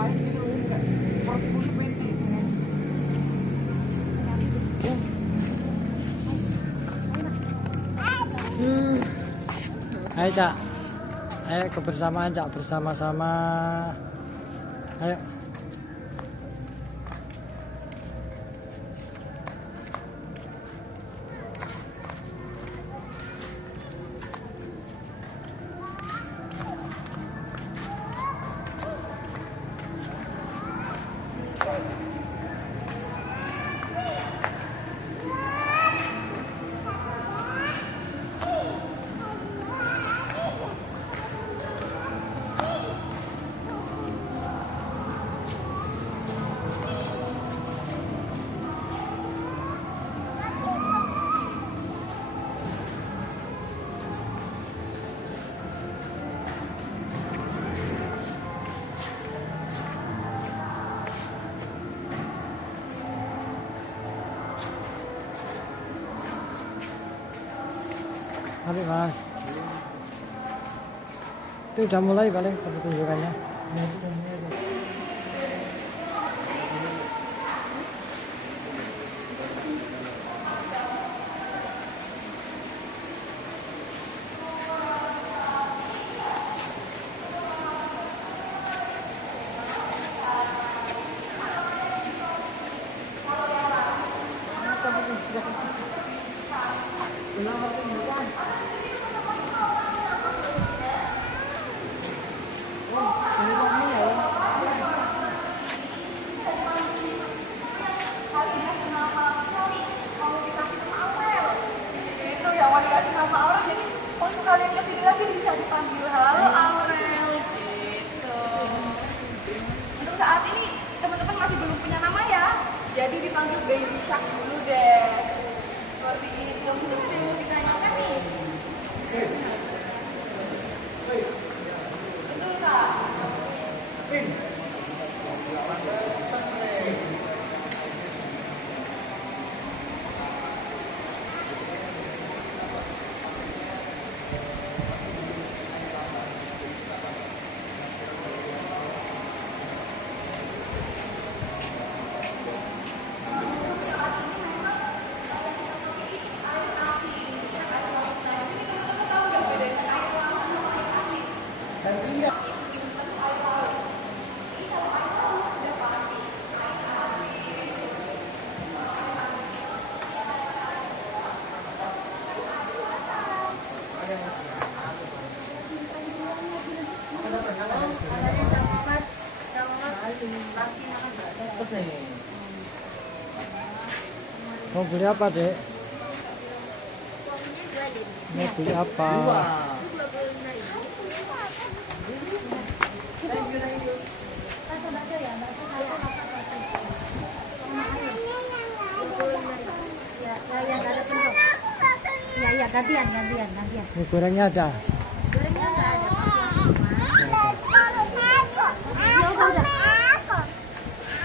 Ayo Cak, ayo kebersamaan Cak, bersama-sama. Ayo. Mari Mas. Itu udah mulai paling pertunjukannya. Untuk kalian kesini lagi bisa dipanggil halo Aurel gitu. Untuk saat ini teman-teman masih belum punya nama ya, jadi dipanggil Baby Shark dulu deh. Seperti itu. Mungkin ada yang mau ditanyakan nih. Betul Kak? Mau beli apa, Dek? Mau beli apa? Ya, gantian. Ini gorengnya ada? Gorengnya nggak ada, udah.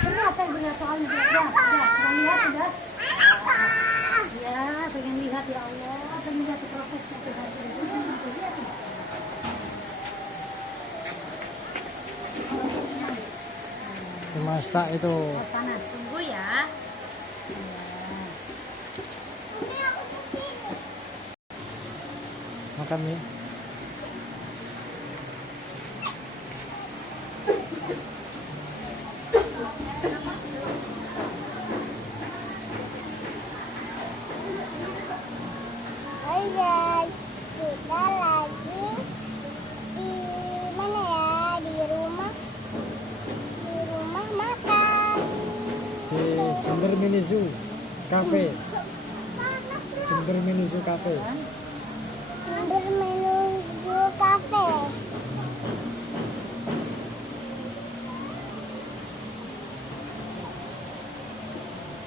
Berapa yang berat soalnya? Ya, lihat sudah. Ya, pengen lihat ya Allah, pengen lihat prosesnya. Masak itu. Panas, tunggu ya. Makan mie. Hai guys, kita lagi di mana ya? Di rumah makan. Di Jember Mini Zoo Cafe. Jember Mini Zoo Cafe. Jember menuju kafe.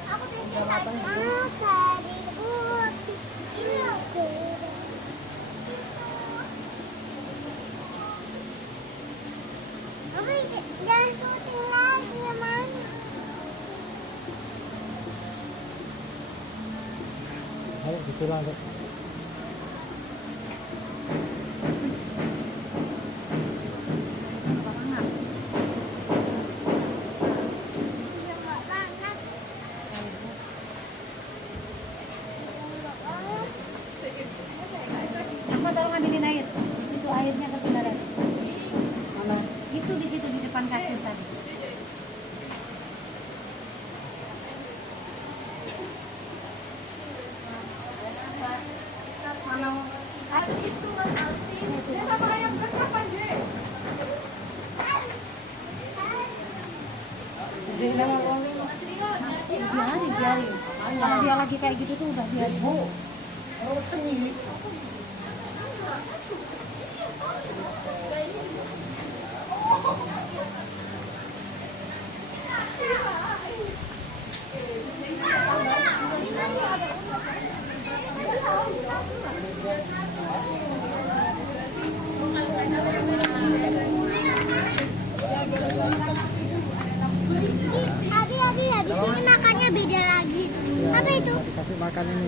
Aku di sini ribut. Ini Mama, jangan syuting lagi ya, Mama. Ayo ditulang, Dek. depan kasir tadi. Dia sama ayam kapan, Je? Biarin. Kalau dia lagi kayak gitu tuh udah biasa. Abi, habis ini makannya beda lagi. Apa itu? Dikasih makan ini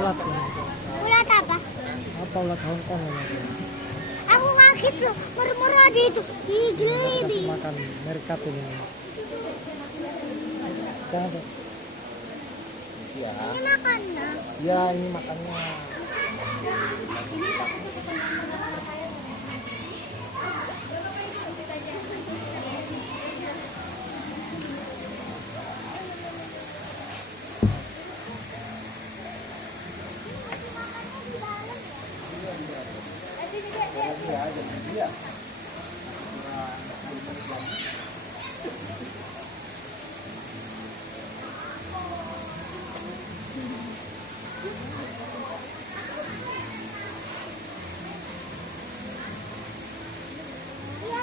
ulat ini. Ulat apa? Apa ulat Hongkong ini? Aku kaget loh, murmur ada itu. Ih, geli. Kasih makan merkat ini. Jangan deh. Ini makannya. Ya ini makannya. Iya,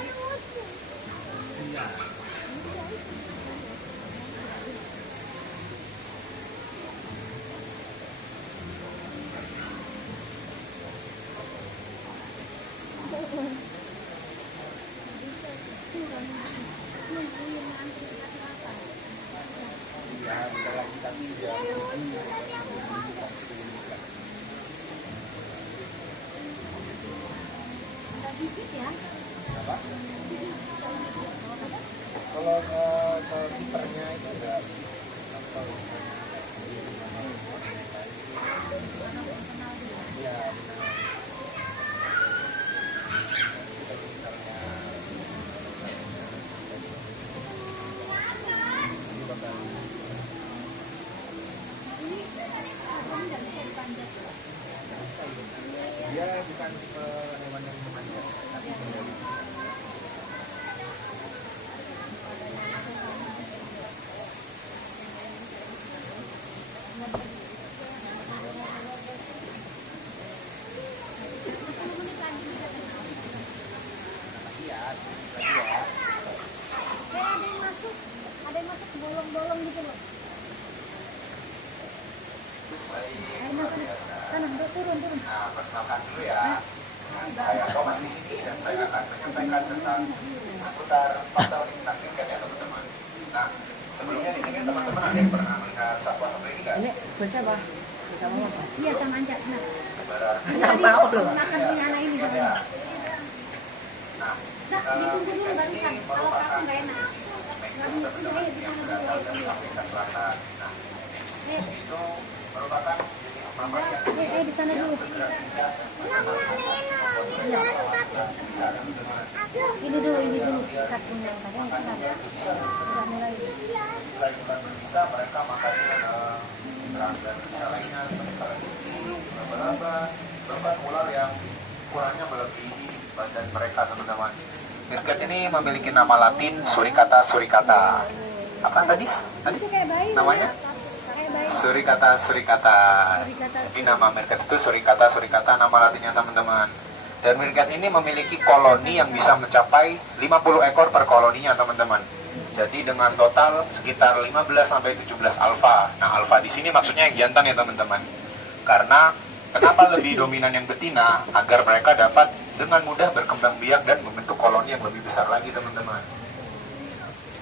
lucu. Kalau kipernya itu enggak ya dia bukan tipe hewan yang memanjat tapi menjadi Ada yang masuk bolong-bolong gitu loh. Ayo masuk. Sana, turun. Nah, perkenalkan dulu ya. Saya Thomas di sini dan saya akan menyampaikan tentang seputar fakta lingkungan kriket ya teman-teman. Nah, sebelumnya di sini teman-teman ada yang pernah melihat satwa satu ini nggak? Iya, sama aja. Nah, Nampak gunakan punya anak ini dulu. Nah, Ditunggu dulu barusan. ini Kalau merupakan kamu nggak enak. teman-teman yang berasal dari Afrika Selatan. Nah, itu merupakan jenis mamalia yang Di sana dulu. bergerak bijak Nggak ngalamin nolongin baru tapi Ini dulu kas punya tadi sudah mulai. selain ular berbisa, mereka makan kerang dan berbisa lainnya seperti parakuti, laba-laba, bahkan ular yang ukurannya melebihi badan mereka teman-teman. Mirkat ini memiliki nama Latin Suricata suricata. Apa tadi? Itu kayak bayi. Namanya? Kayak bayi. Suricata suricata. Jadi nama mirkat itu Suricata suricata, nama latinnya teman-teman. Dan mirkat ini memiliki koloni yang bisa mencapai 50 ekor per koloninya teman-teman. Jadi dengan total sekitar 15 sampai 17 alfa. Nah, alfa di sini maksudnya yang jantan ya teman-teman. Karena kenapa lebih dominan yang betina? Agar mereka dapat dengan mudah berkembang biak dan membentuk koloni yang lebih besar lagi teman-teman.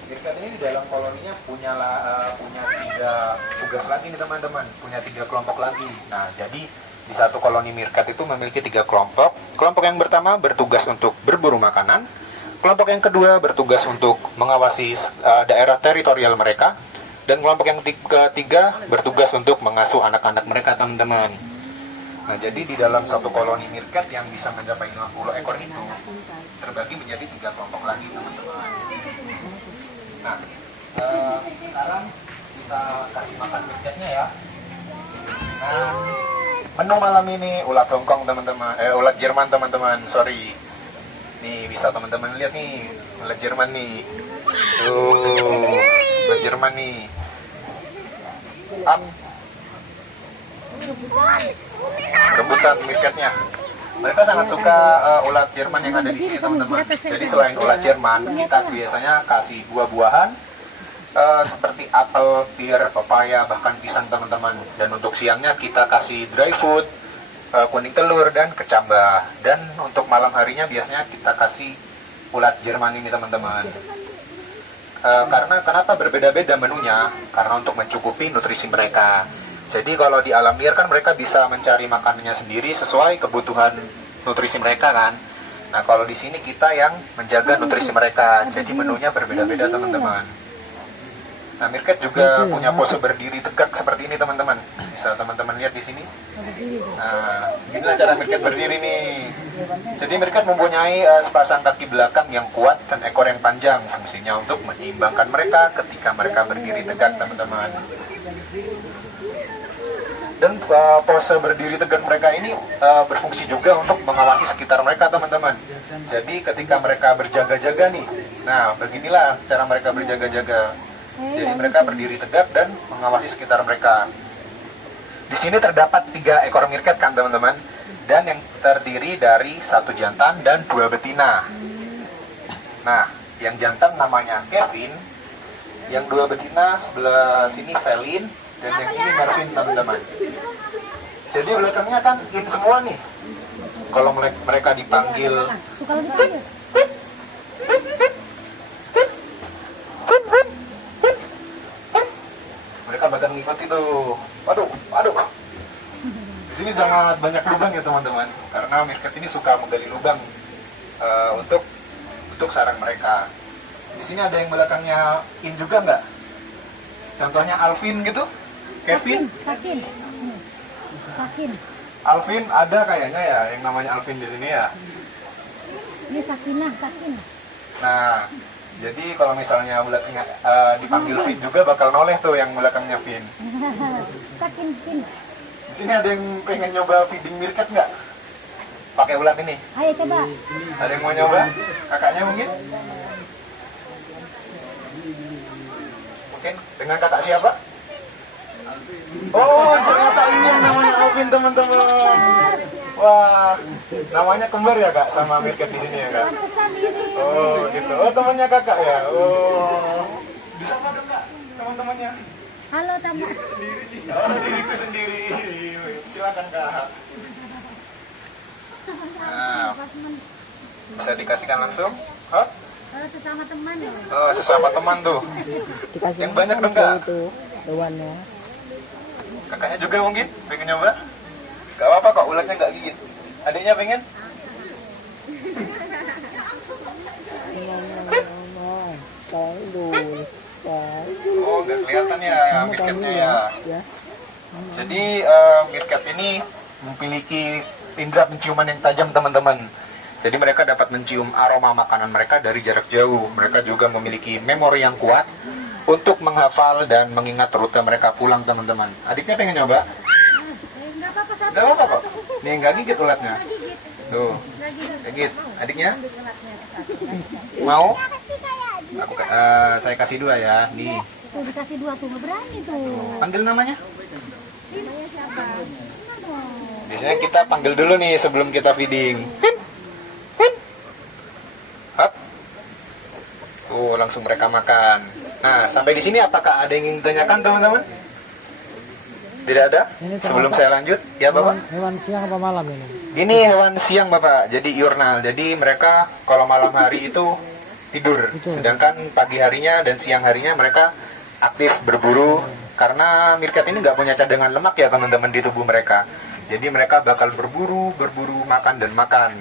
Mirkat ini di dalam koloninya punya 3 tugas lagi nih teman-teman, punya 3 kelompok lagi. Nah, jadi di satu koloni mirkat itu memiliki 3 kelompok. Kelompok yang pertama bertugas untuk berburu makanan. Kelompok yang kedua bertugas untuk mengawasi daerah teritorial mereka. Dan kelompok yang ketiga bertugas untuk mengasuh anak-anak mereka teman-teman. Nah, jadi di dalam satu koloni mirkat yang bisa mencapai 50 ekor itu terbagi menjadi 3 kelompok lagi, teman-teman. Nah, sekarang kita kasih makan mirkatnya ya. Nah, menu malam ini ulat Hongkong, teman-teman. Ulat Jerman, teman-teman. Sorry. Nih, bisa teman-teman lihat nih, ulat Jerman nih. Tuh, ulat Jerman nih. Rebutan mirkatnya. Mereka sangat suka ulat Jerman yang ada di sini, teman-teman. Jadi selain ulat Jerman, kita biasanya kasih buah-buahan seperti apel, pir, pepaya, bahkan pisang, teman-teman. Dan untuk siangnya kita kasih dry food, kuning telur, dan kecambah. Dan untuk malam harinya biasanya kita kasih ulat Jerman ini, teman-teman. Karena kenapa berbeda-beda menunya? Karena untuk mencukupi nutrisi mereka. Jadi kalau di alam liar kan mereka bisa mencari makanannya sendiri sesuai kebutuhan nutrisi mereka kan. Nah, kalau di sini kita yang menjaga nutrisi mereka. Jadi menunya berbeda-beda, teman-teman. Nah, mirkat juga punya pose berdiri tegak seperti ini, teman-teman. Bisa teman-teman lihat di sini. Nah, inilah cara mirkat berdiri nih. Jadi mirkat mempunyai sepasang kaki belakang yang kuat dan ekor yang panjang. Fungsinya untuk menyeimbangkan mereka ketika mereka berdiri tegak, teman-teman. Dan pose berdiri tegak mereka ini berfungsi juga untuk mengawasi sekitar mereka, teman-teman. Jadi ketika mereka berjaga-jaga nih, nah beginilah cara mereka berjaga-jaga. Jadi mereka berdiri tegak dan mengawasi sekitar mereka. Di sini terdapat 3 ekor mirkat kan, teman-teman, dan yang terdiri dari 1 jantan dan 2 betina. Nah, yang jantan namanya Kevin, yang 2 betina sebelah sini Velin, dan yang ini Marvin, teman-teman. Jadi belakangnya kan in semua nih. Kalau mereka dipanggil mereka bakal ngikuti tuh. Waduh. Di sini sangat banyak lubang ya, teman-teman. Karena mirkat ini suka menggali lubang untuk sarang mereka. Di sini ada yang belakangnya in juga nggak? Contohnya Alvin gitu. Kevin? Sakin. Alvin ada kayaknya ya yang namanya Alvin di sini ya. Ini Sakinah. Nah, jadi kalau misalnya belakangnya dipanggil Vin juga bakal noleh tuh yang belakangnya Vin. Sakin. Di sini ada yang pengen nyoba feeding mirkat nggak? Pakai ulat ini. Ayo coba. Ada yang mau nyoba? Kakaknya mungkin? Mungkin dengan kakak siapa? Oh, ternyata ini yang namanya Alvin, teman-teman. Wah, namanya kembar ya kak sama mirkat di sini ya kak? Oh gitu. Oh temannya kakak ya. Oh, bisa apa dong kak teman-temannya? Halo teman. Oh diriku sendiri. Silakan kak. Nah, bisa dikasihkan langsung? Hah? Sesama teman ya. Oh sesama teman tuh. Yang banyak dong kak. Hewannya. Kakaknya juga mungkin pengen nyoba? Gak apa-apa kok, ulatnya gak gigit. Adiknya pengen? Oh, gak kelihatan ya mirkatnya ya. Jadi mirkat ini memiliki indera penciuman yang tajam, teman-teman. Jadi mereka dapat mencium aroma makanan mereka dari jarak jauh. Mereka juga memiliki memori yang kuat untuk menghafal dan mengingat rute mereka pulang, teman-teman. Adiknya pengen nyoba? Gak apa-apa kok. Nih nggak gigit ulatnya. Tuh, gigit. Adiknya? Mau? Saya kasih 2 ya. Nih. Tuh dikasih 2 tuh, nggak berani tuh. Panggil namanya? Namanya siapa? Biasanya kita panggil dulu nih sebelum kita feeding. Hap. Langsung mereka makan. Nah, sampai di sini apakah ada yang ingin ditanyakan, teman-teman? Tidak ada? Sebelum saya lanjut, ya Bapak? Hewan siang apa malam ini? Ini hewan siang, Bapak. Jadi diurnal. Jadi mereka kalau malam hari itu tidur. Sedangkan pagi harinya dan siang harinya mereka aktif berburu. Karena mirkat ini nggak punya cadangan lemak ya, teman-teman, di tubuh mereka. Jadi mereka bakal berburu, makan dan makan.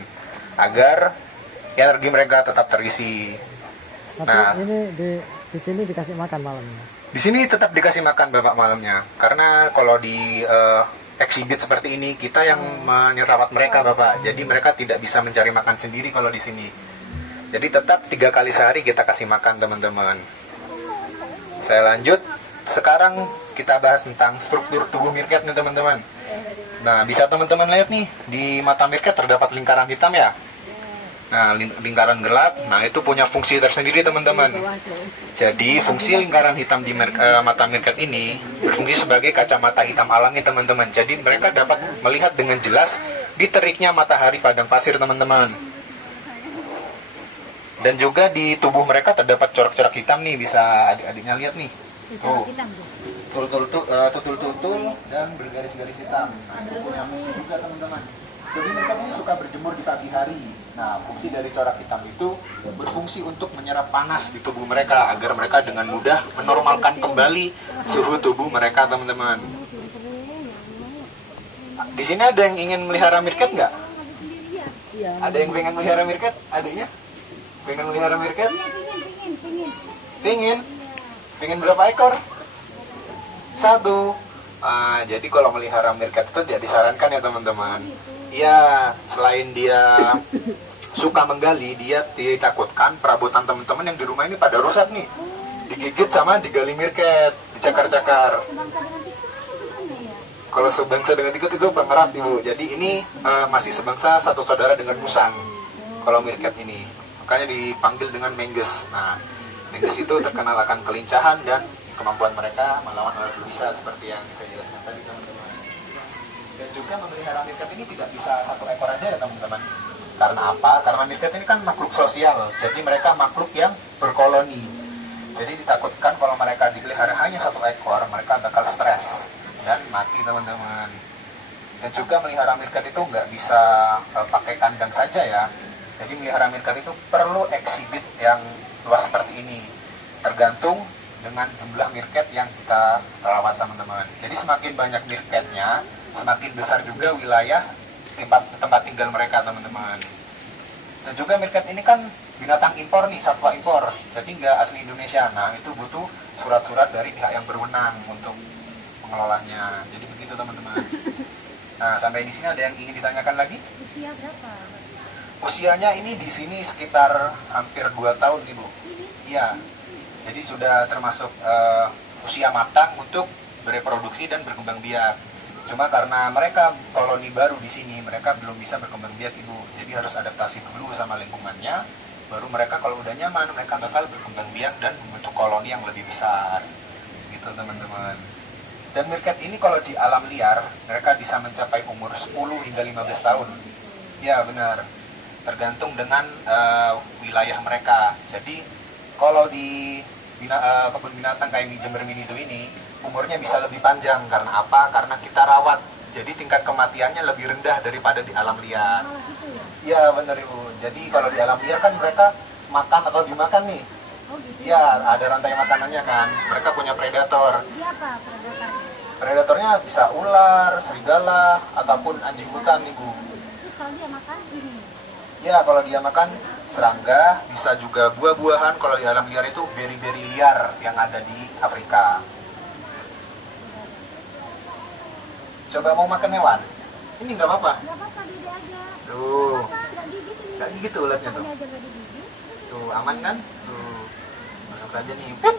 Agar energi mereka tetap terisi. Nah, ini di sini dikasih makan malamnya. Di sini tetap dikasih makan Bapak malamnya. Karena kalau di exhibit seperti ini, kita yang merawat mereka Bapak. Jadi mereka tidak bisa mencari makan sendiri kalau di sini. Jadi tetap 3 kali sehari kita kasih makan teman-teman. Saya lanjut. Sekarang kita bahas tentang struktur tubuh meerkat nih teman-teman. Nah, bisa teman-teman lihat nih, di mata meerkat terdapat lingkaran hitam ya. Nah, lingkaran gelap, nah itu punya fungsi tersendiri teman-teman. Jadi fungsi lingkaran hitam di mata meerkat ini berfungsi sebagai kacamata hitam alami teman-teman. Jadi mereka dapat melihat dengan jelas di teriknya matahari padang pasir teman-teman. Dan juga di tubuh mereka terdapat corak-corak hitam nih, bisa adik-adiknya lihat nih. Tuh, tutul-tutul dan bergaris-garis hitam. Nah, itu punya fungsi juga teman-teman. Jadi mereka ini suka berjemur di pagi hari. Nah, fungsi dari corak hitam itu berfungsi untuk menyerap panas di tubuh mereka agar mereka dengan mudah menormalkan kembali suhu tubuh mereka teman-teman. Di sini ada yang ingin melihara meerkat nggak? Ada yang pengen melihara meerkat? Adiknya? Pengen melihara meerkat? Pengen berapa ekor? 1. Jadi kalau melihara meerkat itu tidak disarankan ya teman-teman. Ya, selain dia suka menggali, dia ditakutkan perabotan teman-teman yang di rumah ini pada rusak nih. Digigit sama digali meerkat, dicakar-cakar. Kalau sebangsa dengan tikus itu pengerat Ibu. Jadi ini masih sebangsa satu saudara dengan musang. Kalau meerkat ini, makanya dipanggil dengan Mengges. Nah, Mengges itu terkenal akan kelincahan dan kemampuan mereka melawan ular berbisa seperti yang saya jelaskan tadi teman-teman. Dan juga memelihara meerkat ini tidak bisa 1 ekor aja ya teman-teman. Karena apa? Karena meerkat ini kan makhluk sosial. Jadi mereka makhluk yang berkoloni. Jadi ditakutkan kalau mereka dipelihara hanya 1 ekor, mereka bakal stres dan mati teman-teman. Dan juga melihara meerkat itu nggak bisa pakai kandang saja ya. Jadi melihara meerkat itu perlu exhibit yang luas seperti ini. Tergantung dengan jumlah meerkat yang kita rawat teman-teman. Jadi semakin banyak meerkatnya, semakin besar juga wilayah tempat tinggal mereka teman-teman. Dan juga meerkat ini kan binatang impor nih, satwa impor. Jadi nggak asli Indonesia. Nah, itu butuh surat-surat dari pihak yang berwenang untuk mengelolanya. Jadi begitu teman-teman. Nah, sampai di sini ada yang ingin ditanyakan lagi? Usia berapa? Usianya ini di sini sekitar hampir 2 tahun Ibu. Iya. Jadi sudah termasuk usia matang untuk bereproduksi dan berkembang biak. Cuma karena mereka koloni baru di sini, mereka belum bisa berkembang biak Ibu. Jadi harus adaptasi dulu sama lingkungannya. Baru mereka kalau udah nyaman, mereka bakal berkembang biak dan membentuk koloni yang lebih besar. Gitu teman-teman. Dan meerkat ini kalau di alam liar, mereka bisa mencapai umur 10 hingga 15 tahun. Ya benar. Tergantung dengan wilayah mereka. Jadi kalau di kebun binatang kayak Jember Mini Zoo ini, umurnya bisa lebih panjang. Karena apa? Karena kita rawat. Jadi tingkat kematiannya lebih rendah daripada di alam liar. Iya benar Ibu. Jadi kalau di alam liar kan mereka makan atau dimakan nih. Iya, ada rantai makanannya kan. Mereka punya predator. Dia apa predatornya? Predatornya bisa ular, serigala, ataupun anjing hutan Ibu. Terus kalau dia makan ini? Ya, kalau dia makan serangga, bisa juga buah-buahan. Kalau di alam liar itu beri-beri liar yang ada di Afrika. Coba mau makan hewan? Ini nggak apa-apa. Gak apa-apa, dia aja. Tuh, Gak gigit ini. nggak gigit tuh ulatnya tuh. Dia aja gak digigit. Tuh, aman kan? Tuh, masuk saja nih. Tuh,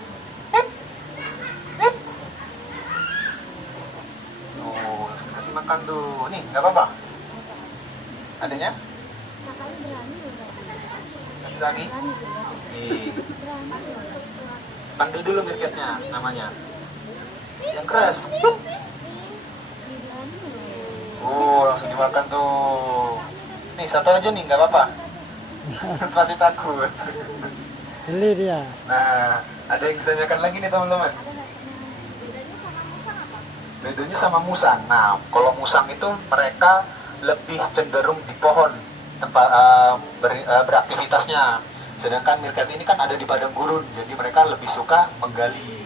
langsung kasih makan tuh. Nih, nggak apa-apa. Adanya? Kakaknya berani juga. Lagi lagi. Berani juga. Nih, Berani juga. panggil dulu meerkatnya namanya. Yang keras. Oh, langsung dimakan tuh. Nih, 1 aja nih, nggak apa-apa. Pasti takut. Geli dia. Nah, ada yang ditanyakan lagi nih teman-teman. Bedanya sama musang. Nah, kalau musang itu mereka lebih cenderung di pohon tempat beraktivitasnya. Sedangkan meerkat ini kan ada di padang gurun, jadi mereka lebih suka menggali.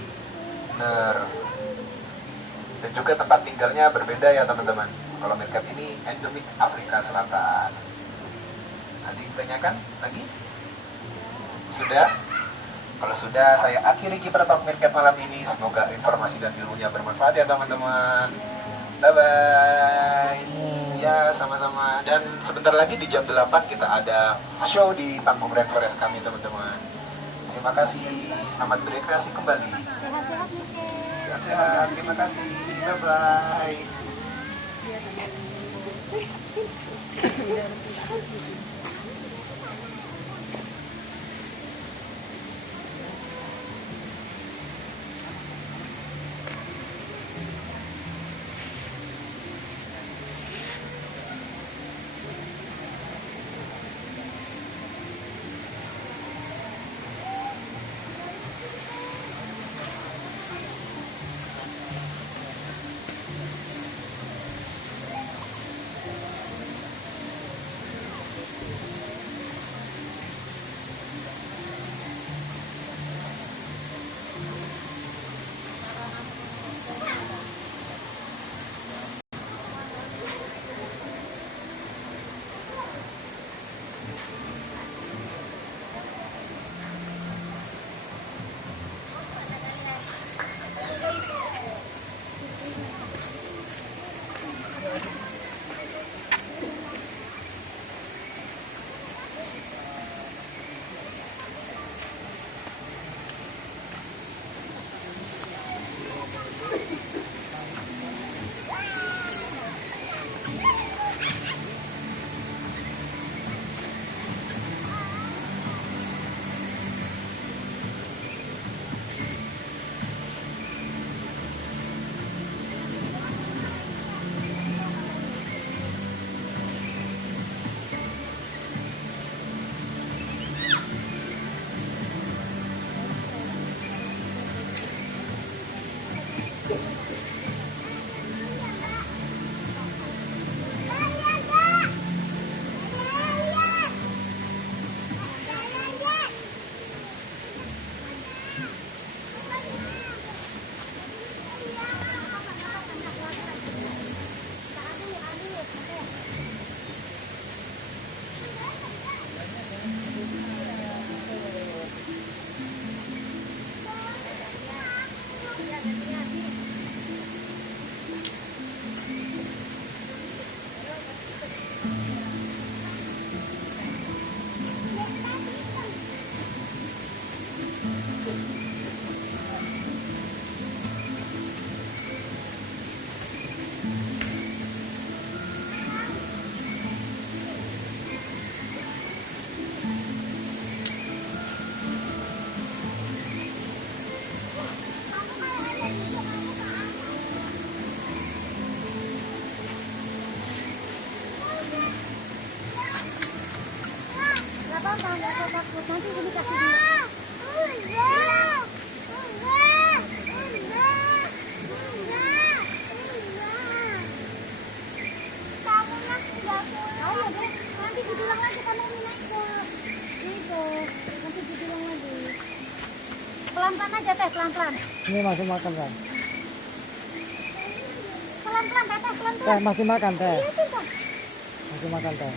Bener. Dan juga tempat tinggalnya berbeda ya teman-teman. Kalau meerkat ini endemik Afrika Selatan. Ada yang ditanyakan lagi? Sudah? Kalau sudah, saya akhiri Kiper Talk Meerkat malam ini. Semoga informasi dan ilmunya bermanfaat ya teman-teman. Bye-bye. Ya, sama-sama. Dan sebentar lagi di jam 8 kita ada show di panggung Rainforest kami, teman-teman. Terima kasih. Selamat berekreasi kembali. Sehat-sehat nih. Sehat-sehat. Terima kasih. Bye-bye. Nanti ini kasih dia. Ayo deh, nanti dibilang lagi sama ini naik dong. Gitu, nanti dibilang lagi. Pelan-pelan aja teh, pelan-pelan. Ini masih makan kan? Pelan-pelan teh, pelan-pelan. Teh masih makan teh. Iya cinta. Masih makan teh.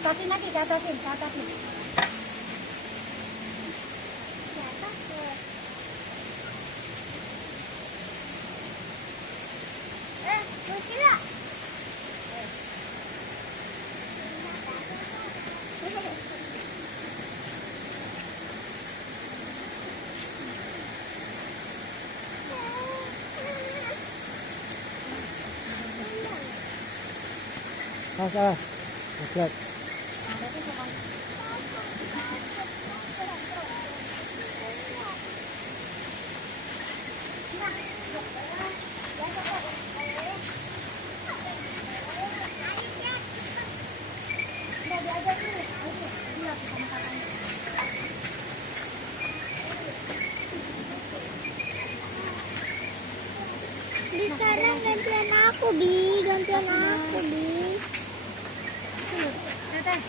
Atasin lagi, atasin, atasin. Salah. Lihat. Sekarang gantian aku, Bi. Gantian aku, Bi. Teh.